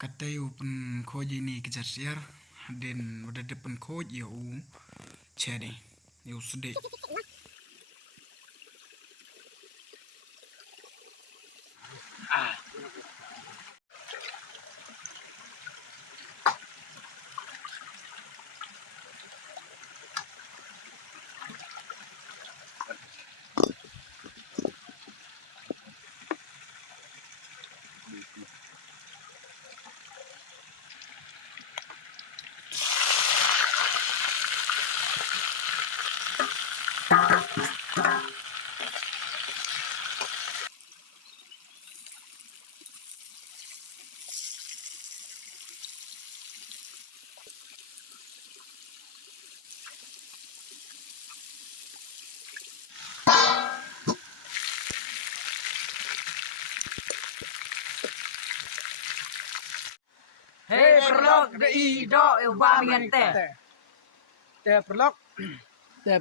Kateu pen koji ni kejar den udah depan koji ya ceri ya sedih. Hei perlok dei do eu bami kate. Te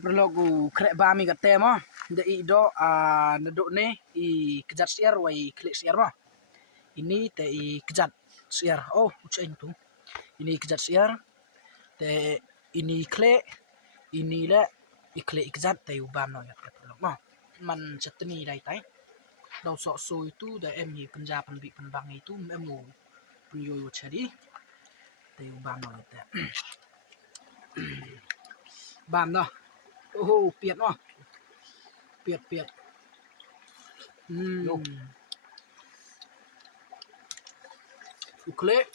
perlok gu krek bami kate mo. Dei do neduk ne I kejat siar wai klik siar mo. Ini te I kejat siar. Oh, ucain tu. Ini kejat siar. Te ini klik. Ini le iklik kejat te ubam no ya te perlok mo. Man seteni dai tai. Dau sok so itu da em hi penja penbi penbang itu emu penyoyo jadi. Te ubam no te. Bam đó. Oh, piệt nó. Piệt. Ukle.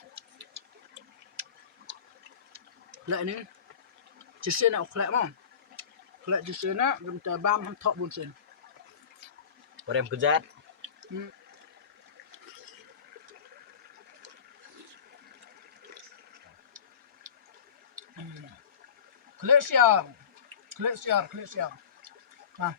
Lại ní. Chỉ xin nào ukle mà. Ukle chỉ xin á, gần tờ bam hắn thọ buồn xin. Orang kejat. Klik siar. Nah.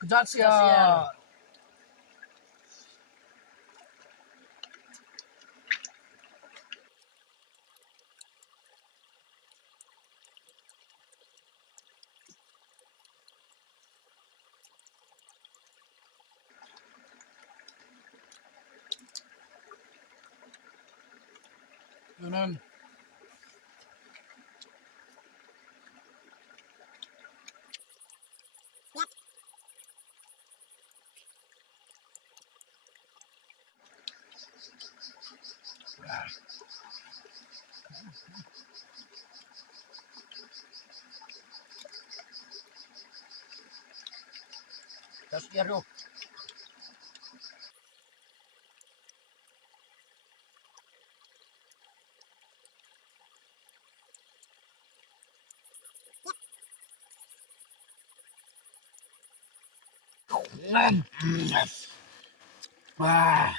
Kejat siar. Yunan. Tas kero. Wah.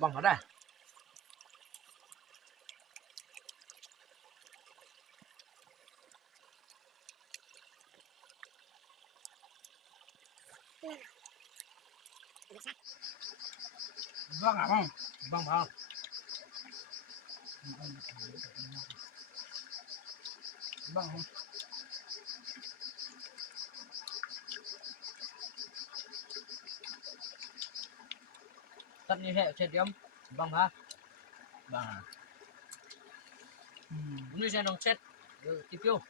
Bang ada. Bang abang. Bang. Bang. Tắt như hệ trên điểm. Bang hả? Bang. Như xe nông chết. Tiếp theo.